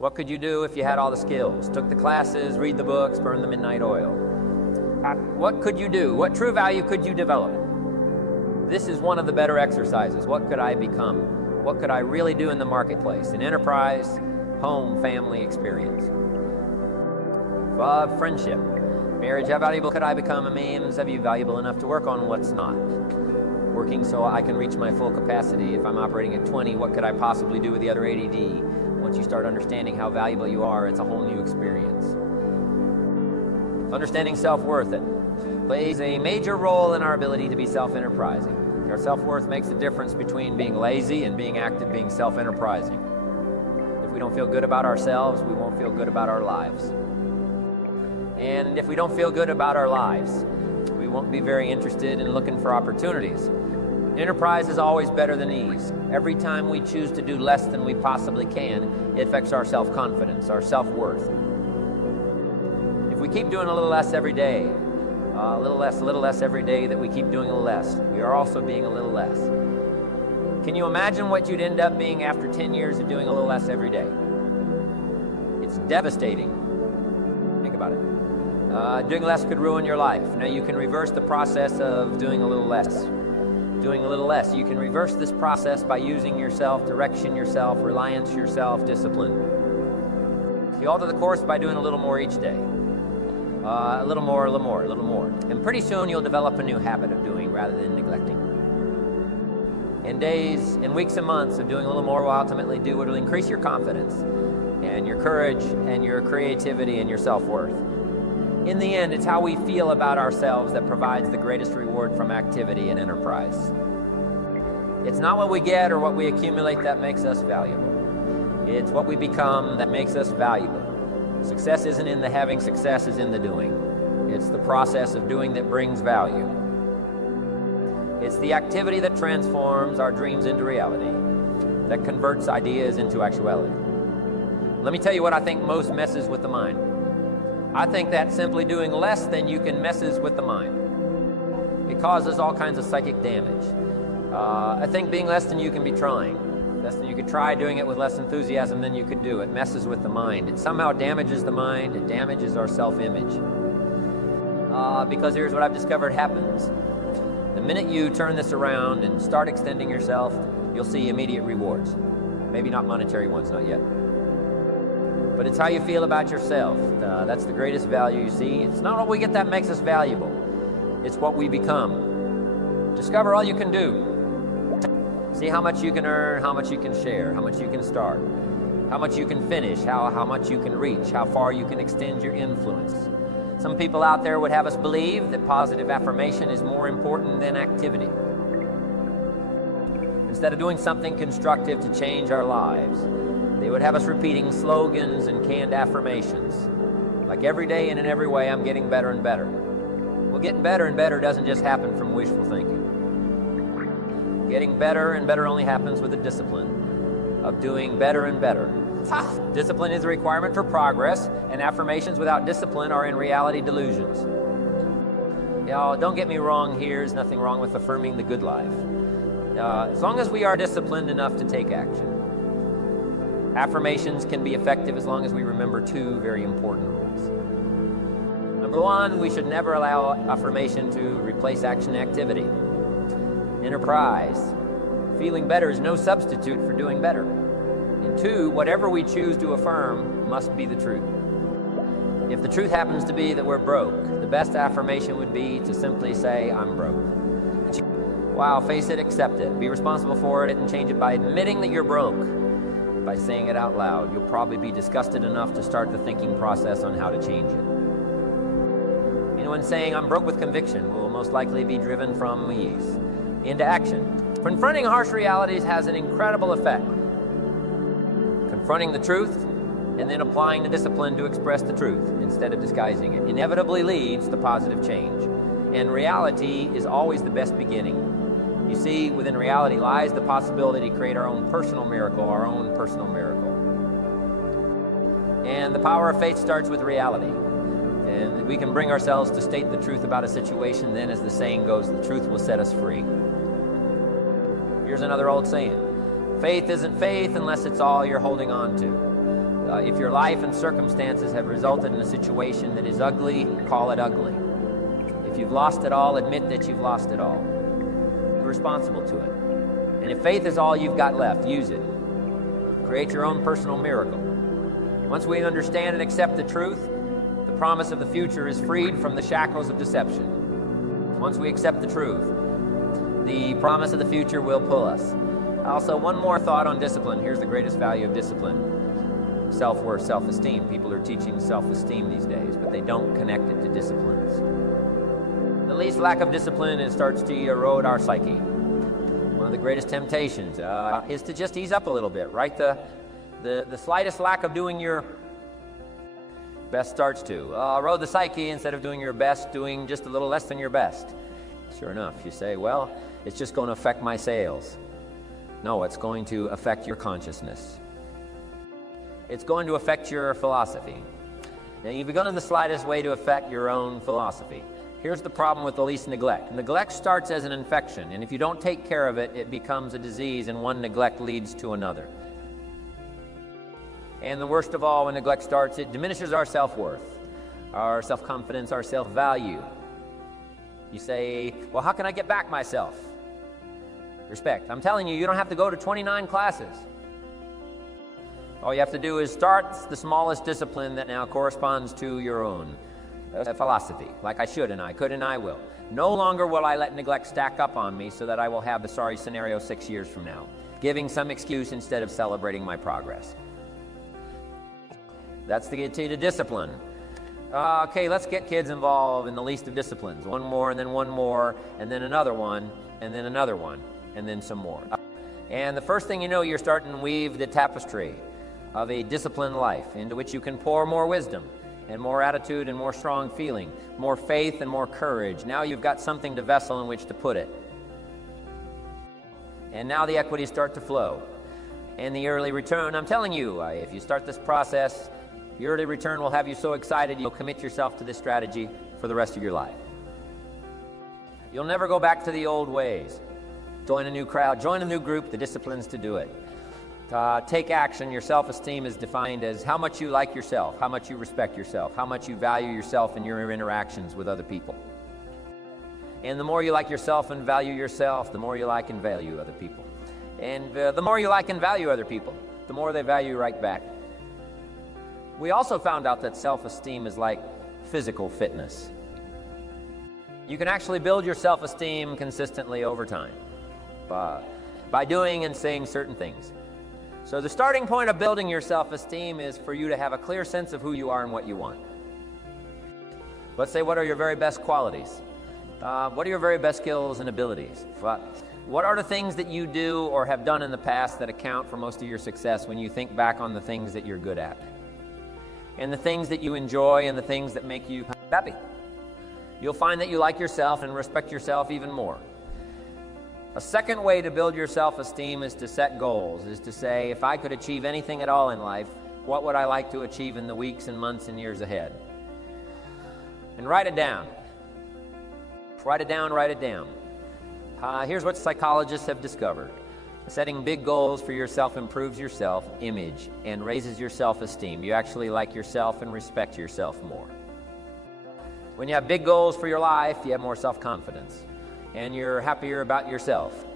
What could you do if you had all the skills? Took the classes, read the books, burn the midnight oil. What could you do? What true value could you develop? This is one of the better exercises. What could I become? What could I really do in the marketplace? An enterprise, home, family experience. Friendship. Marriage, how valuable could I become? A means of you valuable enough to work on what's not. Working so I can reach my full capacity. If I'm operating at 20, what could I possibly do with the other 80D? Once you start understanding how valuable you are, it's a whole new experience. Understanding self-worth plays a major role in our ability to be self-enterprising. Our self-worth makes the difference between being lazy and being active, being self-enterprising. If we don't feel good about ourselves, we won't feel good about our lives. And if we don't feel good about our lives, we won't be very interested in looking for opportunities. Enterprise is always better than ease. Every time we choose to do less than we possibly can, it affects our self-confidence, our self-worth. If we keep doing a little less every day, a little less every day that we keep doing a little less, we are also being a little less. Can you imagine what you'd end up being after 10 years of doing a little less every day? It's devastating. Think about it. Doing less could ruin your life. Now you can reverse the process of doing a little less. Doing a little less. You can reverse this process by using yourself, direction yourself, reliance yourself, discipline. You alter the course by doing a little more each day. A little more, a little more, a little more. And pretty soon you'll develop a new habit of doing rather than neglecting. In days, in weeks and months of doing a little more will ultimately do what will increase your confidence and your courage and your creativity and your self-worth. In the end, it's how we feel about ourselves that provides the greatest reward from activity and enterprise. It's not what we get or what we accumulate that makes us valuable. It's what we become that makes us valuable. Success isn't in the having, success is in the doing. It's the process of doing that brings value. It's the activity that transforms our dreams into reality, that converts ideas into actuality. Let me tell you what I think most messes with the mind. I think that simply doing less than you can messes with the mind. It causes all kinds of psychic damage. I think being less than you can be trying. Less than you could try, doing it with less enthusiasm than you could do. It messes with the mind. It somehow damages the mind. It damages our self-image. Because here's what I've discovered happens. The minute you turn this around and start extending yourself, you'll see immediate rewards. Maybe not monetary ones, not yet. But it's how you feel about yourself. That's the greatest value, you see. It's not what we get that makes us valuable. It's what we become. Discover all you can do. See how much you can earn, how much you can share, how much you can start, how much you can finish, how much you can reach, how far you can extend your influence. Some people out there would have us believe that positive affirmation is more important than activity. Instead of doing something constructive to change our lives, they would have us repeating slogans and canned affirmations. Like every day and in every way, I'm getting better and better. Well, getting better and better doesn't just happen from wishful thinking. Getting better and better only happens with the discipline of doing better and better. Discipline is a requirement for progress, and affirmations without discipline are in reality delusions. Don't get me wrong here. There's nothing wrong with affirming the good life. As long as we are disciplined enough to take action. Affirmations can be effective as long as we remember two very important rules. Number one, we should never allow affirmation to replace action activity. Enterprise. Feeling better is no substitute for doing better. And two, whatever we choose to affirm must be the truth. If the truth happens to be that we're broke, the best affirmation would be to simply say, I'm broke. Wow, face it, accept it, be responsible for it, and change it by admitting that you're broke. By saying it out loud, you'll probably be disgusted enough to start the thinking process on how to change it. Anyone saying, I'm broke with conviction, will most likely be driven from ease into action. Confronting harsh realities has an incredible effect. Confronting the truth and then applying the discipline to express the truth instead of disguising it inevitably leads to positive change. And reality is always the best beginning. You see, within reality lies the possibility to create our own personal miracle, And the power of faith starts with reality. And we can bring ourselves to state the truth about a situation, then as the saying goes, the truth will set us free. Here's another old saying. Faith isn't faith unless it's all you're holding on to. If your life and circumstances have resulted in a situation that is ugly, call it ugly. If you've lost it all, admit that you've lost it all. Be responsible to it. And if faith is all you've got left, use it. Create your own personal miracle. Once we understand and accept the truth, the promise of the future is freed from the shackles of deception. Once we accept the truth, the promise of the future will pull us. Also, one more thought on discipline. Here's the greatest value of discipline. Self-worth, self-esteem. People are teaching self-esteem these days, but they don't connect it to disciplines. The least lack of discipline, it starts to erode our psyche. One of the greatest temptations is to just ease up a little bit, right? The slightest lack of doing your best starts to erode the psyche. Instead of doing your best, doing just a little less than your best. Sure enough, you say, well, it's just going to affect my sales. No, it's going to affect your consciousness. It's going to affect your philosophy. Now, you've begun in the slightest way to affect your own philosophy. Here's the problem with the least neglect. Neglect starts as an infection, and if you don't take care of it, it becomes a disease, and one neglect leads to another. And the worst of all, when neglect starts, it diminishes our self-worth, our self-confidence, our self-value. You say, well, how can I get back myself? Respect. I'm telling you, you don't have to go to 29 classes. All you have to do is start the smallest discipline that now corresponds to your own philosophy, like I should and I could and I will. No longer will I let neglect stack up on me so that I will have the sorry scenario 6 years from now, giving some excuse instead of celebrating my progress. That's the key to discipline. Okay, let's get kids involved in the least of disciplines. One more, and then one more, and then another one, and then another one, and then some more. And the first thing you know, you're starting to weave the tapestry of a disciplined life into which you can pour more wisdom and more attitude and more strong feeling, more faith and more courage. Now you've got something to vessel in which to put it. And now the equities start to flow. And the early return, I'm telling you, if you start this process, the early return will have you so excited you'll commit yourself to this strategy for the rest of your life. You'll never go back to the old ways. Join a new crowd, join a new group, the disciplines to do it. Take action. Your self-esteem is defined as how much you like yourself, how much you respect yourself, how much you value yourself in your interactions with other people. And the more you like yourself and value yourself, the more you like and value other people. And the more you like and value other people, the more they value you right back. We also found out that self-esteem is like physical fitness. You can actually build your self-esteem consistently over time by doing and saying certain things. So the starting point of building your self-esteem is for you to have a clear sense of who you are and what you want. Let's say, what are your very best qualities? What are your very best skills and abilities? What are the things that you do or have done in the past that account for most of your success when you think back on the things that you're good at? And the things that you enjoy and the things that make you happy. You'll find that you like yourself and respect yourself even more. A second way to build your self-esteem is to set goals, is to say, if I could achieve anything at all in life, what would I like to achieve in the weeks and months and years ahead? And write it down. Write it down, write it down. Here's what psychologists have discovered. Setting big goals for yourself improves your self-image and raises your self-esteem. You actually like yourself and respect yourself more. When you have big goals for your life, you have more self-confidence. And you're happier about yourself.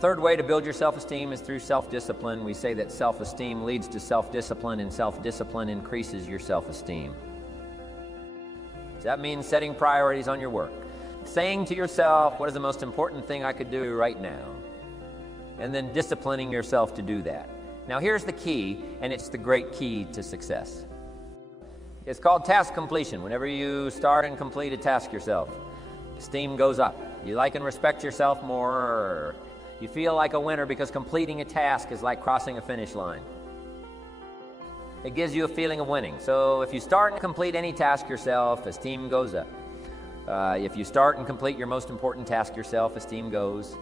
Third way to build your self-esteem is through self-discipline. We say that self-esteem leads to self-discipline, and self-discipline increases your self-esteem. So that means setting priorities on your work. Saying to yourself, what is the most important thing I could do right now? And then disciplining yourself to do that. Now here's the key, and it's the great key to success. It's called task completion. Whenever you start and complete a task yourself, esteem goes up. You like and respect yourself more. You feel like a winner because completing a task is like crossing a finish line. It gives you a feeling of winning. So if you start and complete any task yourself, esteem goes up. If you start and complete your most important task yourself, esteem goes.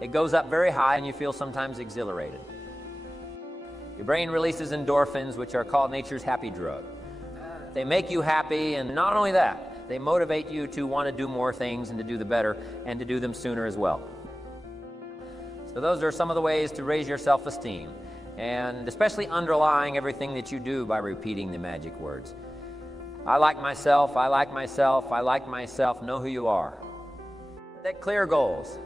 It goes up very high and you feel sometimes exhilarated. Your brain releases endorphins, which are called nature's happy drug. They make you happy, and not only that, they motivate you to want to do more things and to do the better and to do them sooner as well. So those are some of the ways to raise your self-esteem. and especially underlying everything that you do by repeating the magic words. I like myself, I like myself, I like myself. Know who you are. Set clear goals.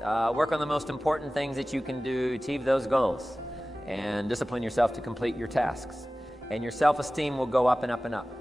Work on the most important things that you can do, achieve those goals, and discipline yourself to complete your tasks. And your self-esteem will go up and up and up.